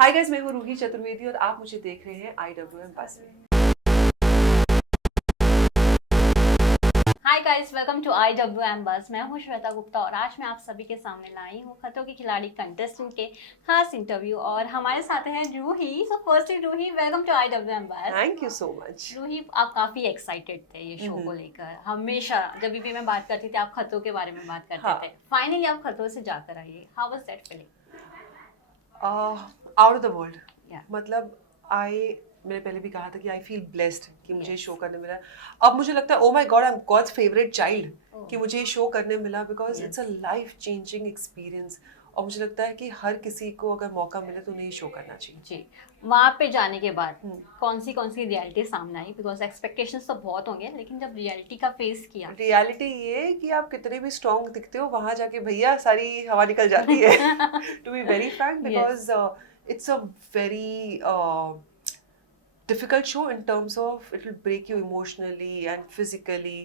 Hi guys, मैं हूँ रूही चतुर्वेदी और आप मुझे देख रहे हैं IWM बस में। Hi guys, welcome to IWM Buzz. मैं हूँ श्वेता गुप्ता और आज मैं आप सभी के सामने लाई हूँ खतरों के खिलाड़ी कंटेस्टेंट के खास इंटरव्यू और हमारे साथ हैं Roohi. So firstly Roohi, welcome to IWM Buzz. Thank you so much. Roohi, आप काफी एक्साइटेड थे ये शो को लेकर। हमेशा जब भी मैं बात करती थी आप खतरों के बारे में बात करते हाँ। थे। फाइनली आप खतरों से जाकर आइए। How was that feeling? Out of the world. या मतलब मैंने पहले भी कहा था कि आई फील ब्लेस्ड कि मुझे Yes. शो करने मिला। अब मुझे लगता है oh my God, I am God's favourite child कि मुझे ये शो करने मिला because it's a life changing experience. और मुझे लगता है कि हर किसी को अगर मौका मिले तो उन्हें ये शो करना चाहिए। जी, वहाँ पे जाने के बाद कौन सी रियलिटी सामने आई? बिकॉज एक्सपेक्टेशंस तो बहुत होंगे, लेकिन जब रियलिटी का फेस किया रियलिटी ये है कि आप कितने भी स्ट्रॉन्ग दिखते हो, वहां जाके भैया सारी हवा निकल जाती है। To be very frank, because it's a very difficult show in terms of it will break you emotionally and physically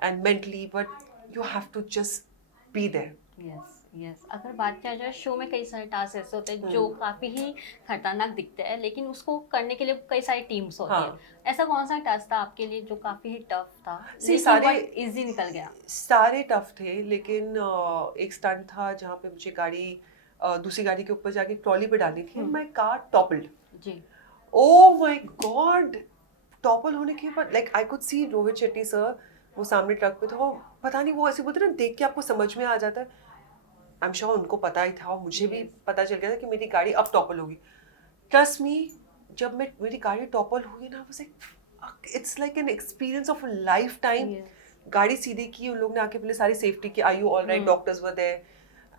and mentally, but you have to just be there. Yes yes, अगर बात किया जाए show में कई सारे task ऐसे होते हैं जो काफी ही खतरनाक दिखते हैं, लेकिन उसको करने के लिए कई सारी टीम्स होती है। ऐसा कौन सा टास्क था आपके लिए जो काफी ही टफ था लेकिन इजी निकल गया? सारे टफ थे, लेकिन एक स्टंट था जहाँ पे मुझे गाड़ी दूसरी गाड़ी के ऊपर जाके ट्रॉली पे डालनी थी। My car toppled. जी। ओ माय गॉड, टॉपल होने के बाद like I could see Rohit Shetty sir, वो सामने ट्रक पे था। वो पता नहीं, वो ऐसे बोलते ना, देख के आपको समझ में आ जाता है। आई एम श्योर उनको पता ही था और मुझे भी पता चल गया था कि मेरी गाड़ी अब टॉपल होगी। ट्रस्ट मी, जब मेरी गाड़ी टॉपल हुई ना, was like it's like an experience of a life time. गाड़ी सीधे की, उन लोग ने आके पहले सारी सेफ्टी की, are you all right, doctors were there.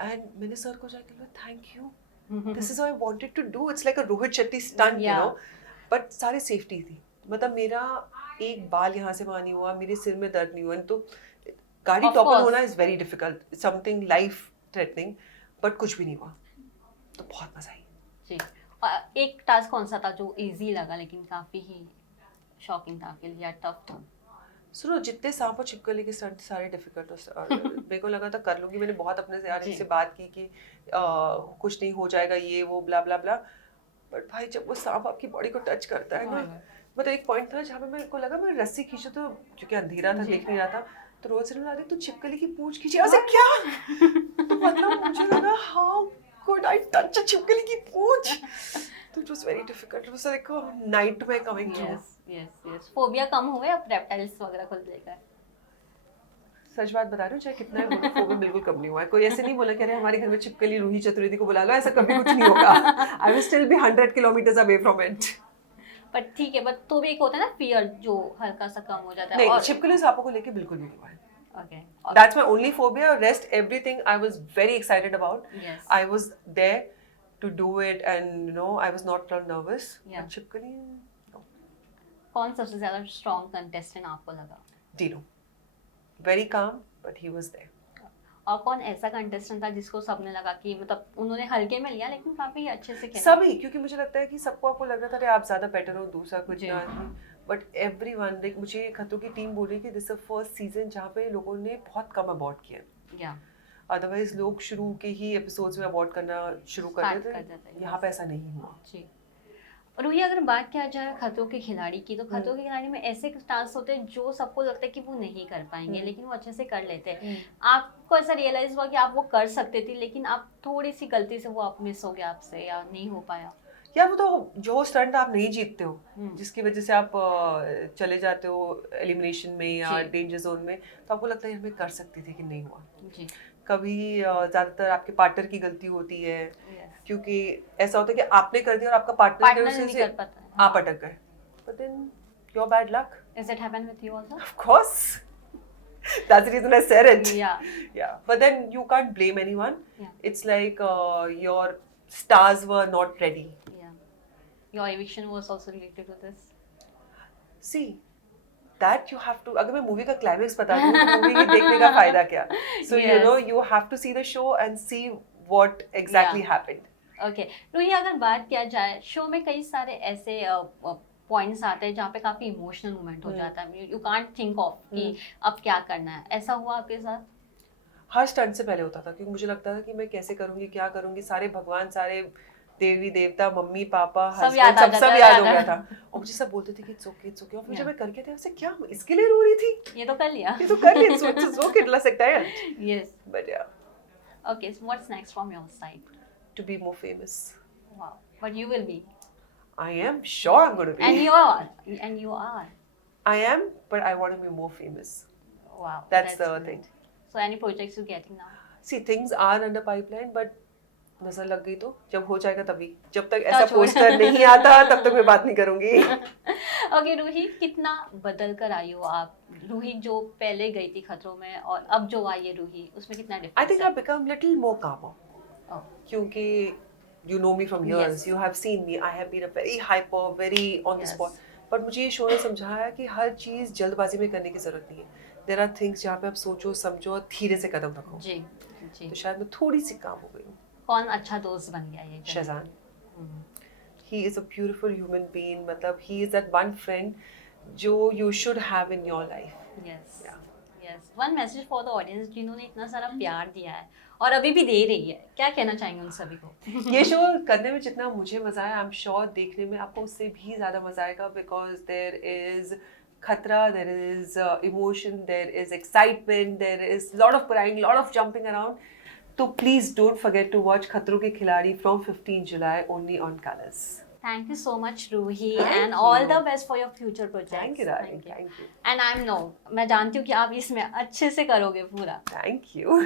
And मैंने सर को जाके बोला thank you, this is what I wanted to do. It's like a Rohit Shetty stunt, you know. But सारी सेफ्टी थी। मतलब मेरा एक बाल यहाँ से वहाँ नहीं हुआ, मेरे सिर में दर्द नहीं हुआ। तो गाड़ी टॉपल होना is very difficult, something life threatening, but कुछ भी नहीं हुआ। तो बहुत मजा आई जी। और एक टास्क कौन सा था जो इजी लगा लेकिन काफी ही शॉकिंग था आपके लिए या टफ था? सुनो, जितने सांप और छिपकली के स्टंट सारे डिफिकल्ट मेरे को लगा था कर लूंगी। मैंने बहुत अपने से यार इनसे बात की कि कुछ नहीं हो जाएगा, ये वो ब्ला ब्ला ब्ला। बट भाई जब वो सांप आपकी बॉडी को टच करता है ना, मतलब एक पॉइंट था जहाँ पे मेरे को लगा मैं रस्सी खींचू, तो क्योंकि अंधेरा था, दिख नहीं रहा था, तो रोज से बोला तू छिपकली की पूंछ खींची। ऐसे क्या? तो मतलब मुझे लगा how could I touch a छिपकली की पूंछ। तो it was very difficult. It was like a nightmare coming true. Yes yes, phobia कम हुए अब रेप्टाइल्स वगैरह को लेकर? सच बात बता रही हूँ, चाहे कितना बोलो, फोबिया बिल्कुल कम नहीं हुआ है। कोई ऐसे नहीं बोला कि अरे हमारे घर में छिपकली रूही चतुर्वेदी को बुला लो, ऐसा कभी कुछ नहीं होगा। I will still be 100 kilometres away from it. But ठीक है, बट तो भी एक होता है ना फियर जो हल्का सा कम हो जाता है। नहीं, छिपकली सांपों को लेके बिल्कुल भी नहीं हुआ है। Okay. That's my only phobia. Rest everything I was very excited about. Yes. I was there to do it, and you know I was not nervous. Yeah. But छिपकली, no. कौन सबसे ज्यादा स्ट्रॉन्ग कंटेस्टेंट आपको लगा? Dino. Very calm, but he was there. और कौन ऐसा contestant था जिसको सबने लगा कि मतलब उन्होंने हल्के में लिया लेकिन काफी अच्छे से खेला? सभी, क्योंकि मुझे लगता है कि सबको आपको लग रहा था आप ज्यादा बेटर हो, दूसरा कुछ ना, बट एवरीवन, लाइक मुझे खतरों की टीम बोल रही कि this is the first season जहाँ पे लोगों ने बहुत कम अबॉर्ड किया। अदरवाइज लोग शुरू के ही एपिसोड्स में अबॉर्ड करना शुरू कर देते थे। यहाँ पे ऐसा नहीं हुआ। जी। और ये अगर बात किया जाए खतरों के खिलाड़ी की, तो खतरों के खिलाड़ी में ऐसे टास्क होते हैं जो सबको लगता है कि वो नहीं कर पाएंगे, लेकिन वो अच्छे से कर लेते हैं। आपको ऐसा रियलाइज हुआ कि आप वो कर सकते थे लेकिन आप थोड़ी सी गलती से वो आप मिस हो गया आपसे या नहीं हो पाया? या वो तो जो स्टंट आप नहीं जीतते हो, जिसकी वजह से आप चले जाते हो एलिमिनेशन में या डेंजर जोन में, तो आपको लगता है मैं कर सकती थी कि नहीं हुआ। जी। कभी ज्यादातर आपके पार्टनर की गलती होती है, क्योंकि ऐसा होता है कि आपने कर दिया और आपका पार्टनर नहीं कर पाता है, आप अटक गए। But then your bad luck. Is it happen with you also? Of course. That's the reason I said it. Yeah. But then you can't blame anyone. It's like your stars were not ready. Your eviction was also related to this. See, that you have to. अगर मैं movie का climax बता दूँ तो movie ही देखने का फायदा क्या? So you know you have to see the show and see what exactly happened. Okay. Ruhi, अगर बात किया जाए शो में कई सारे ऐसे पॉइंट्स आते हैं जहाँ पे काफी इमोशनल मोमेंट हो जाता है, यू कांट थिंक ऑफ कि अब क्या करना है। ऐसा हुआ आपके साथ? हर स्टंट से पहले होता था, क्योंकि मुझे लगता था कि मैं कैसे करूँगी, क्या करूँगी, सारे भगवान, सारे देवी देवता, मम्मी पापा, सब हस्बैंड, याद आ सब जाता सब है, याद हो याद गया आ- था। और मुझे सब बोलते थे कि इट्स ओके इट्स ओके, और फिर जब Yeah. मैं करके थे, उससे क्या इसके लिए रो रही थी, ये तो कर लिया। ये तो कर ले, it's okay, let's accept. Yes. But yeah, Okay, so what's next from your side? to be more famous. Wow. But you will be. I am sure I'm going to be. And you are. And you are. I am, but I want to be more famous. Wow. That's the great. thing. So any projects you getting now? See, things are under pipeline, but नजर लग गई तो जब हो जाएगा तभी, जब तक ऐसा Touch wood. पोस्टर नहीं आता तब तक मैं बात नहीं करूंगी। Okay, रूही कितना बदल कर आई हो आप? रूही जो पहले गई थी खतरों में और अब जो आई है रूही, उसमें कितना I difference think I've become little more calmer. Oh. क्योंकि you know me from years, Yes. you have seen me, I have been a very hyper, very on the Yes. spot. पर मुझे ये शो ने समझाया कि हर चीज़ जल्दबाजी में करने की जरूरत नहीं है। There are things जहाँ पे आप सोचो समझो और धीरे से कदम रखो। जी जी। तो शायद मैं थोड़ी सी काम हो गई हूँ। कौन अच्छा दोस्त बन गया ये? शहजान, हम्म, he is a beautiful human being, मतलब he is that one friend जो you should have in your life. Yes. Yeah. Yes. One message for the audience जिन्होंने इतना सारा प्यार दिया है और अभी भी दे रही है, क्या कहना चाहेंगे उन सभी को? ये शो करने में जितना मुझे मजा आया, आई एम श्योर देखने में आपको उससे भी ज्यादा मजा आएगा, बिकॉज देयर इज खतरा, there is emotion, there is excitement, there is lot of crying, lot of jumping around. तो please don't forget to watch Khatron Ke Khiladi from 15 July only on Colors. Thank you so much, Ruhi, Thank and all you. the best for your future projects. Thank you darling, thank you, And I know, मैं जानती हूँ कि आप इसमें अच्छे से करोगे पूरा. Thank you.